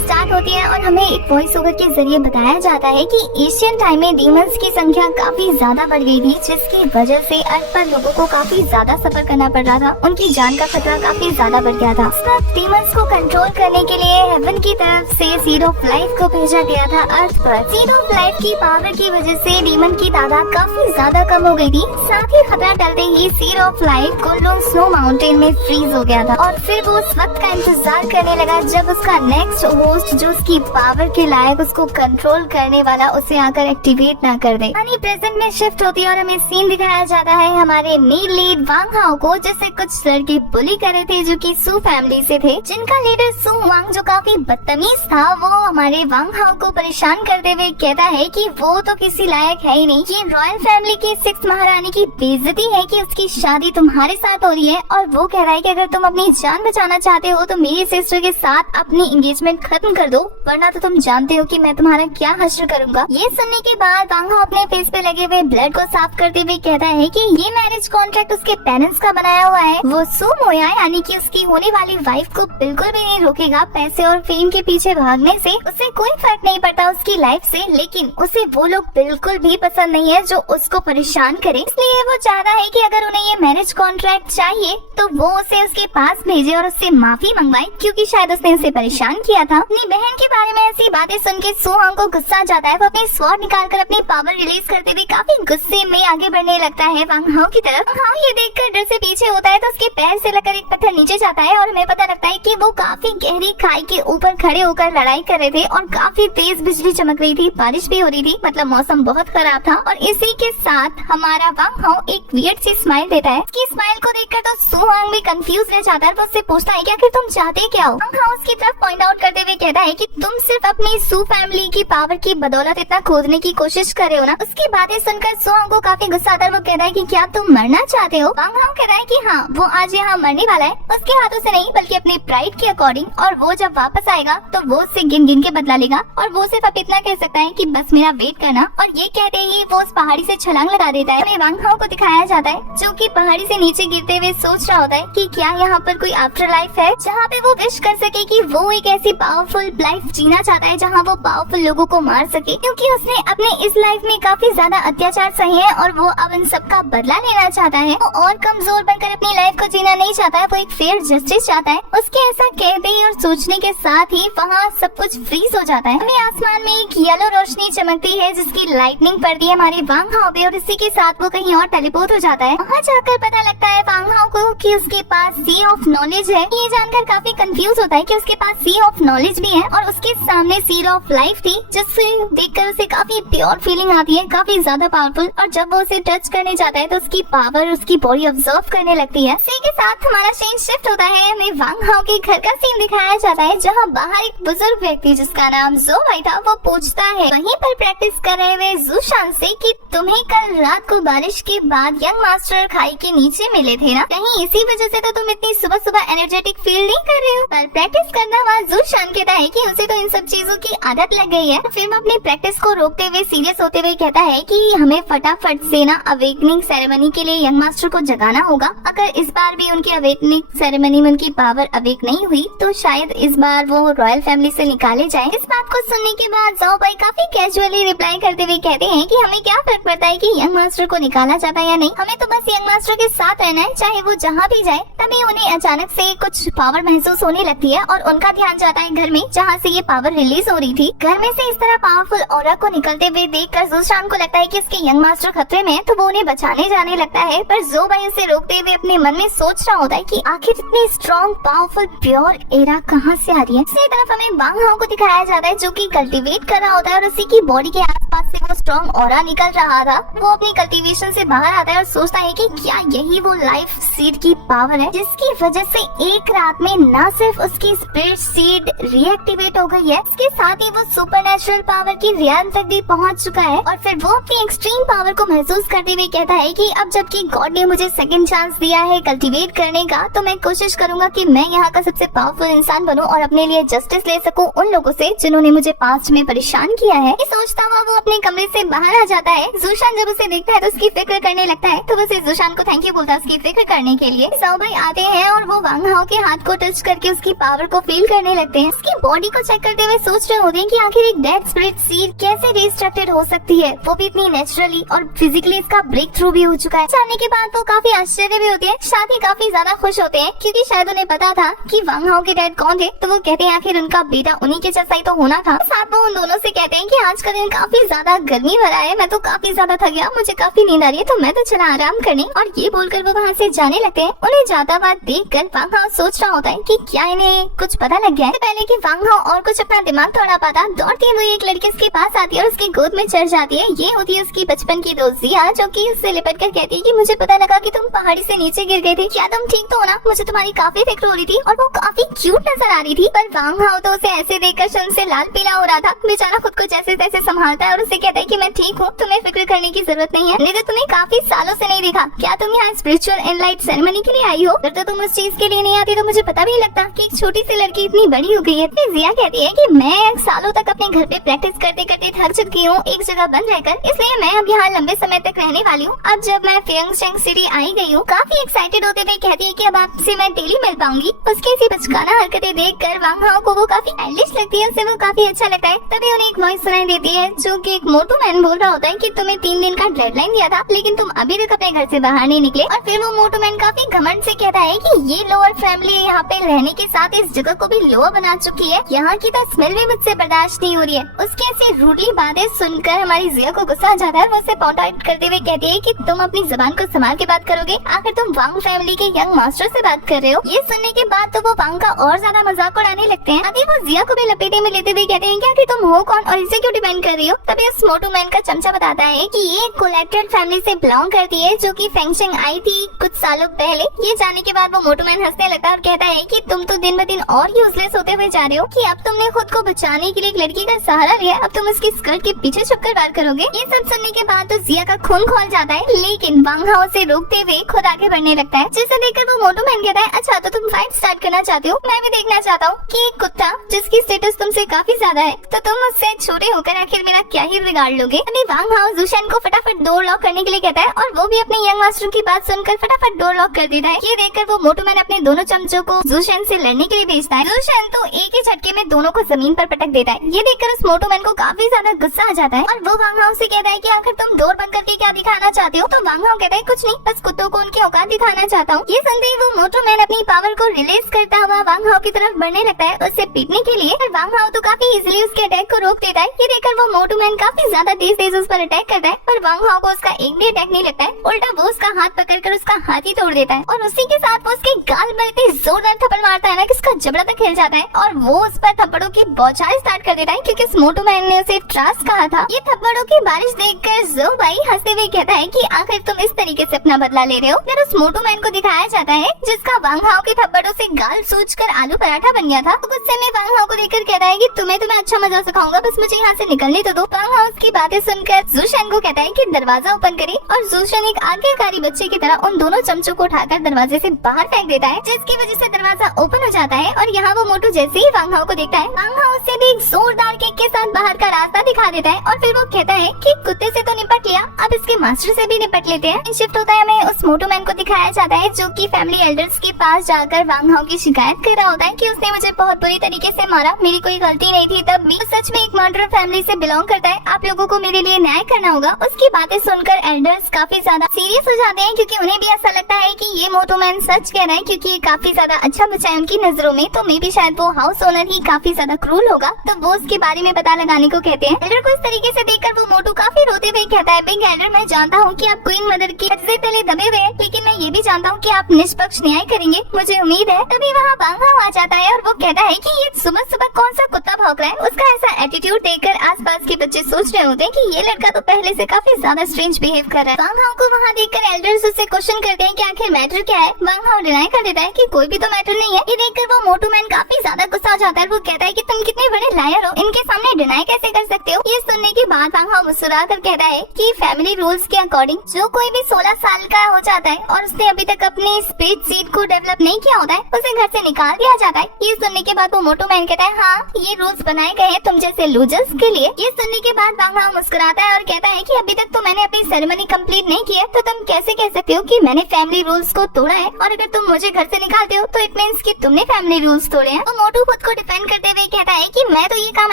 Start होती है और हमें एक वॉइस ओवर के जरिए बताया जाता है कि एशियन टाइम में डीमंस की संख्या काफी ज्यादा बढ़ गई थी, जिसकी वजह से अर्थ पर लोगों को काफी ज्यादा सफर करना पड़ रहा था। उनकी जान का खतरा काफी ज्यादा बढ़ गया था। डीमंस को कंट्रोल करने के लिए हेवन की तरफ से सीड ऑफ लाइफ को भेजा गया था अर्थ पर। सीड ऑफ लाइफ की पावर की वजह से डीमन की तादाद काफी ज्यादा कम हो गई थी। साथ ही खतरा टलते ही seed of life Kullu snow mountain में फ्रीज हो गया था और फिर वो उस वक्त का इंतजार करने लगा जब उसका नेक्स्ट होस्ट जो उसकी पावर के लायक उसको कंट्रोल करने वाला उसे आकर एक्टिवेट ना कर दे। यानी प्रेजेंट में शिफ्ट होती है और हमें सीन दिखाया जाता है हमारे मेन लीड वांग हाओ को, जिसे कुछ लड़के बुली कर रहे थे जो कि सू फैमिली से थे, जिनका लीडर सू वांग जो काफी बदतमीज था, वो हमारे वांग हाओ को परेशान करते हुए कहता है कि वो तो किसी लायक है ही नहीं, ये रॉयल फैमिली की 6th महारानी की बेइज्जती है कि उसकी शादी तुम्हारे साथ हो रही है। और वो कह रहा है कि अगर तुम अपनी जान बचाना चाहते हो तो मेरी सिस्टर के साथ अपनी एंगेजमेंट खत्म कर दो, वरना तो तुम जानते हो कि मैं तुम्हारा क्या हश्र करूंगा। ये सुनने के बाद वांग हाओ अपने फेस पे लगे हुए ब्लड को साफ करते हुए कहता है कि ये मैरिज कॉन्ट्रैक्ट उसके पेरेंट्स का बनाया हुआ है। वो सू मोया यानी कि उसकी होने वाली वाइफ को बिल्कुल भी नहीं रोकेगा। पैसे और फेम के पीछे भागने से उसे कोई फर्क नहीं पड़ता उसकी लाइफ से, लेकिन उसे वो लोग बिल्कुल भी पसंद नहीं है जो उसको परेशान करे। इसलिए वो चाहता है कि अगर उन्हें ये मैरिज कॉन्ट्रैक्ट चाहिए तो वो उसे उसके पास भेजे और उससे माफी मंगवाए, क्योंकि शायद उसने उसे परेशान किया था। अपनी बहन के बारे में ऐसी बातें सुन के सू हांग को गुस्सा आ जाता है। वो अपनी स्वॉर्ड निकालकर अपनी पावर रिलीज करते हुए काफी गुस्से में आगे बढ़ने लगता है वांग हाओ की तरफ। वांग हाओ ये देखकर डर से पीछे होता है तो उसके पैर से लगकर एक पत्थर नीचे जाता है और हमें पता लगता है कि वो काफी गहरी खाई के ऊपर खड़े होकर लड़ाई कर रहे थे और काफी तेज बिजली चमक रही थी, बारिश भी हो रही थी, मतलब मौसम बहुत खराब था। और इसी के साथ हमारा वांग हाओ एक वियर्ड सी स्माइल देता है। उसकी स्माइल को देखकर तो सू हांग भी कंफ्यूज रह जाता है। वो उससे पूछता है कि आखिर तुम चाहते क्या हो। वांग हाओ उसकी तरफ पॉइंट आउट करते हुए कहता है कि तुम सिर्फ अपनी सू फैमिली की पावर की बदौलत इतना खोदने की कोशिश कर रहे हो ना। उसकी बातें सुनकर सू हांग को काफी गुस्सा आता है। वो कहता है कि क्या तुम मरना चाहते हो। वांग हाओ कहता है कि हाँ, वो आज यहाँ मरने वाला है, उसके हाथों से नहीं बल्कि अपने प्राइड के अकॉर्डिंग, और वो जब वापस आएगा तो वो उससे गिन गिन के बदला लेगा और वो सिर्फ अब इतना कह सकता है कि बस मेरा वेट करना। और ये कहते ही वो उस पहाड़ी से छलांग लगा देता है। वांग हाओ को दिखाया जाता है जो कि पहाड़ी से नीचे गिरते हुए सोच रहा होता है कि क्या यहाँ पर कोई आफ्टर लाइफ है जहाँ पे वो विश कर सके कि वो एक ऐसी पावरफुल लाइफ जीना चाहता है जहाँ वो पावरफुल लोगों को मार सके, क्योंकि उसने अपने इस लाइफ में काफी ज्यादा अत्याचार सहे हैं और वो अब इन सब का बदला लेना चाहता है। वो और कमजोर बनकर अपनी लाइफ को जीना नहीं चाहता है, वो एक फेयर जस्टिस चाहता है। उसके ऐसा कहते ही और सोचने के साथ ही वहाँ सब कुछ फ्रीज हो जाता है। हमें आसमान में एक येलो रोशनी चमकती है जिसकी लाइटनिंग पड़ती है हमारे वांग हाओ पे और इसी के साथ वो कहीं और टेलीपोर्ट हो जाता है। वहाँ जाकर पता लगता है वांग हाओ को कि उसके पास सी ऑफ नॉलेज है। ये जानकर काफी कंफ्यूज होता है कि उसके पास सी ऑफ नॉलेज भी है और उसके सामने सीड ऑफ लाइफ थी, जिससे देखकर उसे काफी प्योर फीलिंग आती है, काफी ज्यादा पावरफुल। और जब वो उसे टच करने जाता है तो उसकी पावर उसकी बॉडी ऑब्जर्व करने लगती है। इसी के साथ हमारा सीन शिफ्ट होता है। हमें वांग हाओ के घर का सीन दिखाया जाता है जहाँ बाहर एक बुजुर्ग व्यक्ति जिसका नाम जो भाई था वो पूछता है वहीं पर प्रैक्टिस कर रहे हुए जूशान से कि तुम्हें कल रात को बारिश के बाद यंग मास्टर खाई के नीचे मिले थे ना, कहीं इसी वजह से तो तुम इतनी सुबह सुबह एनर्जेटिक फील नहीं कर रहे हो। पर प्रैक्टिस करना हुआ जूशान कहता है कि उसे तो इन सब चीजों की आदत लग गई है। फिर वो अपनी प्रैक्टिस को रोकते हुए सीरियस होते हुए कहता है कि हमें फटाफट से ना अवेकनिंग सेरेमनी के लिए यंग मास्टर को जगाना होगा। अगर इस बार भी उनकी अवेकनिंग सेरेमनी में उनकी पावर अवेक नहीं हुई तो शायद इस बार वो रॉयल फैमिली से निकाले जाए। इस बात को सुनने के बाद जाओ भाई काफी कैजुअली रिप्लाई करते हुए कहते हैं कि हमें क्या फर्क पड़ता है कि यंग मास्टर को निकाला जाता है या नहीं, हमें तो बस यंग मास्टर के साथ रहना है, चाहे वो जहाँ भी जाए। तभी उन्हें अचानक से कुछ पावर महसूस होने लगती है और उनका ध्यान जाता है घर में जहाँ से ये पावर रिलीज हो रही थी। घर में से इस तरह पावरफुल ऑरा को निकलते हुए देखकर जूशान को लगता है कि इसके यंग मास्टर खतरे में है, तो वो उन्हें बचाने जाने लगता है। पर जो भाई उसे रोकते हुए अपने मन में सोच रहा होता है कि आखिर इतनी स्ट्रॉन्ग पावरफुल प्योर एरा कहाँ से आ रही है। दूसरी तरफ हमें वांग हाओ को दिखाया जाता है जो कि कल्टीवेट कर रहा होता है और उसी की बॉडी के आसपास से वो स्ट्रॉन्ग ऑरा निकल रहा था। वो अपनी कल्टीवेशन से बाहर आता है और सोचता है कि क्या यही वो लाइफ सीड की पावर है जिसकी वजह से एक रात में न सिर्फ उसकी स्पिरिट सीड रीएक्टिवेट हो गई है, इसके साथ ही वो सुपरनेचुरल पावर की रियान तक भी पहुंच चुका है। और फिर वो अपनी एक्सट्रीम पावर को महसूस करते हुए कहता है कि अब जबकि गॉड ने मुझे सेकंड चांस दिया है कल्टीवेट करने का, तो मैं कोशिश करूंगा कि मैं यहाँ का सबसे पावरफुल इंसान बनूं और अपने लिए जस्टिस ले सकूं उन लोगों से जिन्होंने मुझे पास्ट में परेशान किया है। ये सोचता हुआ वो अपने कमरे से से बाहर आ जाता है। जूशान जब उसे देखता है तो उसकी फिक्र करने लगता है, तो उसे जूशान को थैंक यू बोलता है उसकी फिक्र करने के लिए। जाओ भाई आते हैं और वो वांग हाओ के हाथ को टच करके उसकी पावर को फील करने लगते हैं। उसकी बॉडी को चेक करते हुए सोच रहे होते हैं कि आखिर एक डेड स्पिरिट सीड कैसे रिस्ट्रक्टेड हो सकती है, वो भी इतनी नेचुरली, और फिजिकली इसका ब्रेक थ्रू भी हो चुका है। जानने के बाद वो काफी आश्चर्य भी होते हैं, साथ ही काफी ज्यादा खुश होते हैं, क्योंकि शायद उन्हें पता था कि वांग हाओ के डैड कौन थे। तो वो कहते हैं आखिर उनका बेटा उन्हीं के जैसा ही तो होना था। साथ वो उन दोनों से कहते हैं कि आज का दिन काफी ज्यादा गर्मी भरा है, मैं तो काफी ज्यादा थक गया, मुझे काफी नींद आ रही है, तो मैं तो चला आराम करने। और ये बोलकर वो वहाँ से जाने लगते हैं। उन्हें जाता हुआ देखकर वांग हाओ सोच रहा होता है कि क्या इन्हें कुछ पता लग गया है। पहले कि वांग हाओ और कुछ अपना दिमाग दौड़ा पाता, दौड़ती हुई एक लड़की उसके पास आती है और उसकी गोद में चढ़ जाती है। ये होती है उसकी बचपन की दोस्त जिया, जो कि उससे लिपट कर कहती है कि मुझे पता लगा कि तुम पहाड़ी से नीचे गिर गए थे, क्या तुम ठीक तो हो ना? मुझे तुम्हारी काफी फिक्र हो रही थी। और वो काफी क्यूट नजर आ रही थी। पर वांग हाओ तो उसे ऐसे देखकर शर्म से लाल पीला हो रहा था। बेचारा खुद को जैसे तैसे संभालता है और उसे कहता है कि मैं ठीक हूँ, तुम्हें फिक्र करने की जरूरत नहीं है, नहीं तो तुम्हें काफी सालों से नहीं देखा, क्या तुम यहाँ स्पिरिचुअल एनलाइट सेरेमनी के लिए आई हो? अगर तो तुम उस चीज के लिए नहीं आती तो मुझे पता भी नहीं लगता कि एक छोटी सी लड़की इतनी बड़ी हो गई है। फिर जिया कहती है कि मैं सालों तक अपने घर पे प्रैक्टिस करते करते थक चुकी हूँ एक जगह बंद रहकर, इसलिए मैं अब यहाँ लंबे समय तक रहने वाली हूँ। अब जब मैं फ्यंगशेंग सिटी आई गई हूँ, काफी एक्साइटेड होते हुए कहती है कि अब आपसे मैं डेली मिल पाऊंगी। उसकी ऐसी बचकाना हरकतें देखकर वांग हाओ को वो काफी आइलिश लगती है, उससे वो काफी अच्छा लगता है। तभी उन्हें एक वॉइस सुनाई देती है जो कि एक मोटू मैन बोल रहा होता है कि तुम्हें 3 दिन का डेडलाइन दिया था, लेकिन तुम अभी तक अपने घर से बाहर नहीं निकले। और फिर वो मोटू मैन काफी घमंड से कहता है कि ये लोअर फैमिली यहाँ पे रहने के साथ इस जगह को भी लोअर बना चुकी है, यहाँ की तो स्मेल भी मुझसे बर्दाश्त नहीं हो रही है। उसकी ऐसी रूडली बातें सुनकर हमारी जिया को गुस्सा आ जाता है। वो उसे पॉइंट आउट करते हुए कहती है कि तुम अपनी जुबान को संभाल के बात करोगे, आखिर तुम वांग फैमिली के यंग मास्टर से बात कर रहे हो। ये सुनने के बाद तो वो वांग का और ज्यादा मजाक उड़ाने लगते हैं। अभी वो जिया को भी लपेटे में लेते हुए कहते हैं कि तुम हो कौन और इसे क्यों डिपेंड कर रही हो। तभी उस मोटू मैन का चमचा बताता है कि ये कोलेक्टेड फैमिली से बिलोंग करती है, जो कि फेंगशेंग आई थी कुछ सालों पहले। ये जानने के बाद वो मोटू मैन हंसने लगता है और कहता है कि तुम तो दिन ब दिन और यूजलेस होते हुए जा रहे हो, कि अब तुमने खुद को बचाने के लिए एक लड़की का सहारा लिया, अब तुम उसकी स्कर्ट के पीछे छुपकर वार करोगे। ये सब सुनने के बाद तो जिया का खून खौल जाता है, लेकिन वांग हाओ से रोकते हुए खुद आगे बढ़ने लगता है। जिसे देखकर वो मोटू मैन कहता है अच्छा तो तुम फाइट स्टार्ट करना चाहते हो, मैं भी देखना चाहता हूँ कि एक कुत्ता जिसकी स्टेटस तुमसे काफी ज्यादा है, तो तुम उससे छोटे होकर आखिर मेरा क्या ही बिगाड़ लोगे। अभी वांग हाओ जूशान को फटाफट डोर लॉक करने के लिए कहता है और वो भी अपने यंग मास्टर की बात सुनकर फटाफट डोर लॉक कर देता है। ये देखकर वो मोटू मैन अपने दोनों चमचों को जूशान से लड़ने के लिए भेजता है। जूशान तो एक ही झटके में दोनों को जमीन पर पटक देता है। ये देखकर उस मोटू मैन को काफी ज्यादा गुस्सा आ जाता है और वो वांग हाओ से कहता है कि आखिर तुम डोर बंद करके क्या दिखाना चाहते हो। तो वांग हाओ कहता है कुछ नहीं, बस कुत्तों को उनकी औकात दिखाना चाहता हूँ। ये सुनते ही वो मोटू मैन अपनी पावर को रिलीज करता हुआ वांग हाओ की तरफ बढ़ने लगता है उससे पीटने के लिए। और वांग हाओ तो काफी इजीली उसके अटैक को रोक देता है। ये देखकर वो मोटू मैन काफी ज्यादा तेज उस पर अटैक करता है, पर वांग हाओ को उसका एक भी अटैक नहीं लगता है, उल्टा वो उसका हाथ पकड़कर उसका हाथ ही तोड़ देता है। और उसी के साथ वो उसके गाल पर इतनी जोरदार थप्पड़ मारता है ना कि उसका जबड़ा तक हिल जाता है और वो उस पर थप्पड़ों की बौछार स्टार्ट कर देता है, क्योंकि उस मोटू मैन ने उसे ट्रास कहा था। ये थप्पड़ों की बारिश देखकर जो भाई हंसते हुए कहता है कि आखिर तुम इस तरीके से अपना बदला ले रहे हो। फिर उस मोटू मैन को दिखाया जाता है जिसका वांग हाओ के थप्पड़ों से गाल सूजकर आलू पराठा बन गया था। तो गुस्से में वांग हाओ को देखकर कहता है कि तुम्हें अच्छा मजा सिखाऊंगा, बस मुझे यहाँ से निकलने तो दो। वांग हाओ की बातें सुनकर जूशान को कहता है कि दरवाजा ओपन करे और जूशान एक आज्ञाकारी बच्चे की तरह उन दोनों चमचों को उठाकर दरवाजे से बाहर फेंक देता है, जिसकी वजह से दरवाजा ओपन हो जाता है। और यहाँ वो मोटू जैसे ही वांग हाओ को देखता है, वांग हाओ से भी एक जोरदार किक के साथ बाहर का रास्ता दिखा देता है। और फिर वो कहता है कि कुत्ते से तो निपट लिया, अब इसके मास्टर से भी निपट लेते हैं। शिफ्ट होता है, हमें उस मोटू मैन को दिखाया जाता है जो कि फैमिली एल्डर्स के पास जाकर वांग हाओ की शिकायत कर रहा होता है कि उसने मुझे बहुत बुरी तरीके से मारा, मेरी कोई गलती नहीं थी, तब भी सच में एक मर्डर फैमिली से बिलोंग करता है, आप लोगों को मेरे लिए न्याय करना होगा। उसकी बातें सुनकर एल्डर्स काफी ज्यादा सीरियस हो जाते हैं, क्योंकि उन्हें भी ऐसा लगता है कि ये मोटू मैन सच कह रहा है, क्योंकि ये काफी ज्यादा अच्छा बच्चा है उनकी नजरों में, तो मे भी शायद वो हाउस ओनर ही काफी ज्यादा क्रूर होगा। तो वो उसके बारे में पता लगाने को कहते हैं। एल्डर को इस तरीके से देखकर वो मोटू काफी रोते हुए कहता है, बिग एल्डर मैं जानता हूँ कि आप क्वीन मदर की अर्जी तले दबे हुए हैं, लेकिन मैं ये भी जानता हूँ कि आप निष्पक्ष न्याय करेंगे, मुझे उम्मीद है। तभी वहाँ वांग हाओ आ जाता है और वो कहता है कि ये सुबह सुबह कौन सा कुत्ता भौंक रहा है। उसका ऐसा एटीट्यूड देखकर आसपास के बच्चे सोच रहे होते हैं कि ये लड़का तो पहले से काफी ज्यादा स्ट्रेंज बिहेव कर रहा है। वांग हाओ को वहाँ देखकर एल्डर्स उससे क्वेश्चन करते हैं कि आखिर मैटर क्या है। वांग हाओ डिनाई कर देता है कि कोई भी तो मैटर नहीं है। ये देखकर वो मोटू मैन काफी ज्यादा गुस्सा हो जाता है। वो कहता है कि तुम कितने बड़े लायर हो, इनके सामने डिनाई कैसे कर सकते हो। ये सुनने के बाद वांग हाओ मुस्कुरा कर कहता है कि फैमिली रूल्स के अकॉर्डिंग जो कोई भी 16 साल का हो जाता है और उसने अभी तक अपनी स्पिरिट सीड को डेवलप नहीं किया होता है, उसे घर से निकाल दिया जाता है। ये सुनने के बाद वो मोटू मैन कहता है हाँ ये रूल्स बनाए गए हैं तुम जैसे लूजर्स के लिए। ये सुनने के बाद वांग हाओ हाओ मुस्कुराता है और कहता है कि अभी तक तो मैंने अपनी सेरेमनी कंप्लीट नहीं की है, तो तुम कैसे कह सकते हो कि मैंने फैमिली रूल्स को तोड़ा है, और अगर तुम मुझे घर से निकालते हो तो इट मींस कि तुमने फैमिली रूल्स तोड़े हैं। तो मोटू खुद को डिफेंड करते हुए कहता है कि मैं तो ये काम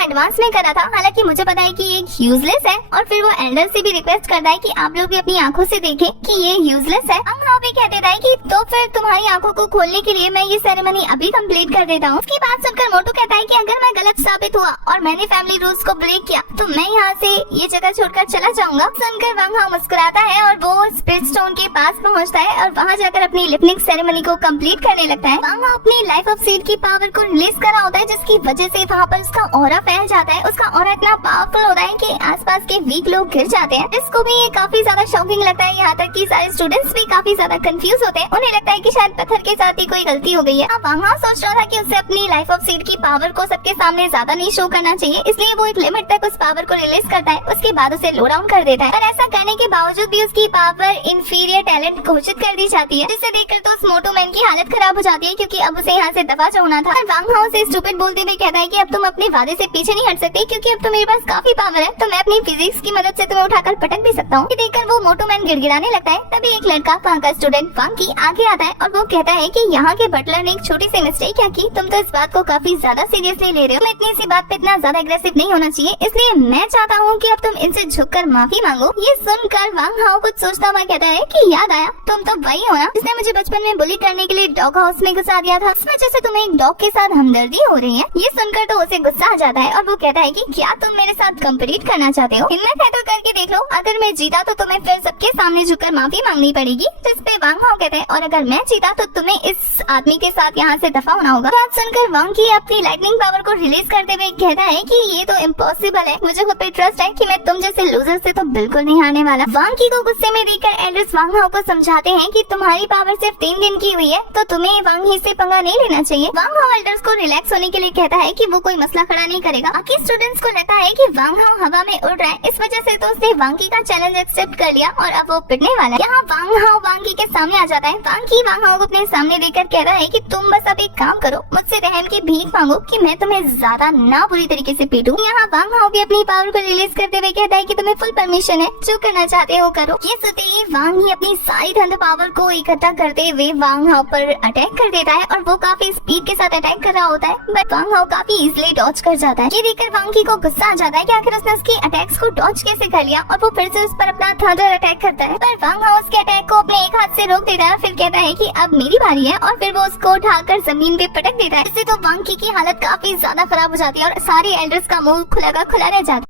एडवांस में करा था, हालांकि मुझे पता है कि ये यूजलेस है, और फिर वो एल्डर से भी रिक्वेस्ट करता है कि आप लोग भी अपनी आंखों से देखें कि ये यूजलेस है। वांग हाओ भी कह देता है कि तो फिर तुम्हारी आंखों को खोलने के लिए मैं ये सेरेमनी अभी कंप्लीट कर देता हूँ। उसकी बात सुनकर मोटू कहता है कि अगर मैं गलत साबित हुआ और मैंने फैमिली रूल्स को ब्रेक किया तो मैं यहाँ से ये जगह छोड़कर चला जाऊंगा। सुनकर वांग हाओ मुस्कुराता है और वो स्पिरिट स्टोन के पास पहुँचता है और वहाँ जाकर अपनी लिपनिंग सेरेमनी को कंप्लीट करने लगता है। वांग हाओ अपनी लाइफ ऑफ सीड की पावर को रिलीज कर रहा होता है, जिसकी वजह से वहाँ पर उसका ऑरा फैल जाता है। उसका ऑरा इतना पावरफुल होता है कि आसपास के वीक लोग गिर जाते हैं। इसको भी ये काफी ज्यादा शॉकिंग लगता है, यहाँ तक कि सारे स्टूडेंट्स भी काफी ज्यादा कंफ्यूज होते हैं। उन्हें लगता है कि शायद पत्थर के साथ ही कोई गलती हो गई है। अब वांग हाओ सोच रहा था कि उसे अपनी लाइफ ऑफ सीड की पावर को सबके सामने ज्यादा नहीं शो करना चाहिए, इसलिए वो एक लिमिट तक उस पावर को रिलीज करता है, उसके बाद उसे लो डाउन कर देता है। पर ऐसा करने के बावजूद भी उसकी पावर इंफीरियर टैलेंट घोषित कर दी जाती है, जिसे देखकर तो उस मोटू मैन की हालत खराब हो जाती है, क्योंकि अब उसे यहाँ से दफा होना था। वांग हाओ से स्टूपिड बोलते हुए कहता है कि अब तुम अपने वादे से पीछे नहीं हट सकते, क्योंकि अब तो मेरे पास काफी पावर है, तो मैं अपनी फिजिक्स की मदद से तुम्हें उठाकर पटक भी सकता हूँ। देखकर वो मोटू मैन गिड़गिड़ाने लगता है। तभी एक लड़का वहाँ का स्टूडेंट वांकी आगे आता है और वो कहता है कि यहाँ के बटलर ने एक छोटी सी मिस्टेक क्या की, तुम तो इस बात को काफी ज्यादा सीरियसली ले रहे हो, इतनी सी बात पे इतना ज्यादा एग्रेसिव नहीं होना चाहिए, इसलिए मैं चाहता हूँ कि अब तुम इनसे झुककर माफी मांगो। ये सुनकर वांग हाओ कुछ सोचता हुआ कहता है कि याद आया, तुम तो वही हो ना जिसने मुझे बचपन में बुली करने के लिए डॉग हाउस में घुसा दिया था, इस वजह से तुम्हें एक डॉग के साथ हमदर्दी हो रही है। ये सुनकर तो उसे गुस्सा आ जाता है और वो कहता है कि क्या तुम मेरे साथ कम्पीट करना चाहते हो? हिम्मत है तो करके देख लो, अगर मैं जीता तो तुम्हें फिर सबके सामने झुककर माफी मांगनी पड़ेगी। जिस पे वांग हाओ कहते हैं और अगर मैं जीता तो तुम्हें इस आदमी के साथ यहाँ से दफा होना होगा। बात सुनकर वांगी अपनी लाइटनिंग पावर को रिलीज करते हुए कहता है कि ये तो इम्पॉसिबल है, मुझे खुद पे ट्रस्ट है कि मैं तुम जैसे लूजर से तो बिल्कुल नहीं हारने वाला। वांगी को गुस्से में देखकर एल्डर्स वांग हाओ को समझाते हैं कि तुम्हारी पावर सिर्फ 3 दिन की हुई है, तो तुम्हें वांगी से पंगा नहीं लेना चाहिए। वांग हाओ एल्डर्स को रिलैक्स होने के लिए कहता है कि वो कोई मसला खड़ा नहीं करेगा। बाकी स्टूडेंट्स को लगता है कि वांग हाओ हवा में उड़ रहा है, इस वजह से तो उसने वांगी का चैलेंज एक्सेप्ट कर लिया और अब वो पिटने वाला है। यहाँ वांग हाओ वांगी के सामने आ जाता है। वांगी वांग हाओ को अपने सामने देखकर कहता है कि तुम बस अब एक काम करो, मुझसे रहम की भीख मांगो कि मैं तुम्हें ज्यादा ना बुरी तरीके से पीटूं। यहाँ वांग हाओ भी अपनी पावर को रिलीज करते हुए कहता है कि तुम्हें फुल परमिशन है, जो करना चाहते हो करो। ये सुनते ही वांगी अपनी सारी ठंड पावर को इकट्ठा करते हुए वांग हाओ पर अटैक कर देता है और वो काफी स्पीड के साथ अटैक कर रहा होता है, बट वांग हाओ काफी इजीली डॉज कर जाता है। ये देखकर वांगी को गुस्सा आ जाता है कि आखिर उसने उसकी अटैक्स को डॉज कैसे कर लिया, और वो फिर से उस पर अपना थंडर अटैक करता है। पर वांग हाओ उसके अटैक को अपने एक हाथ से रोक देता है, फिर कहता है कि अब मेरी बारी है, और फिर वो उसको उठाकर जमीन पे पटक देता है। इससे तो वांगी की हालत काफी ज्यादा खराब हो जाती है और सारे एल्डर्स का मुंह खुला का खुला रह जाता है।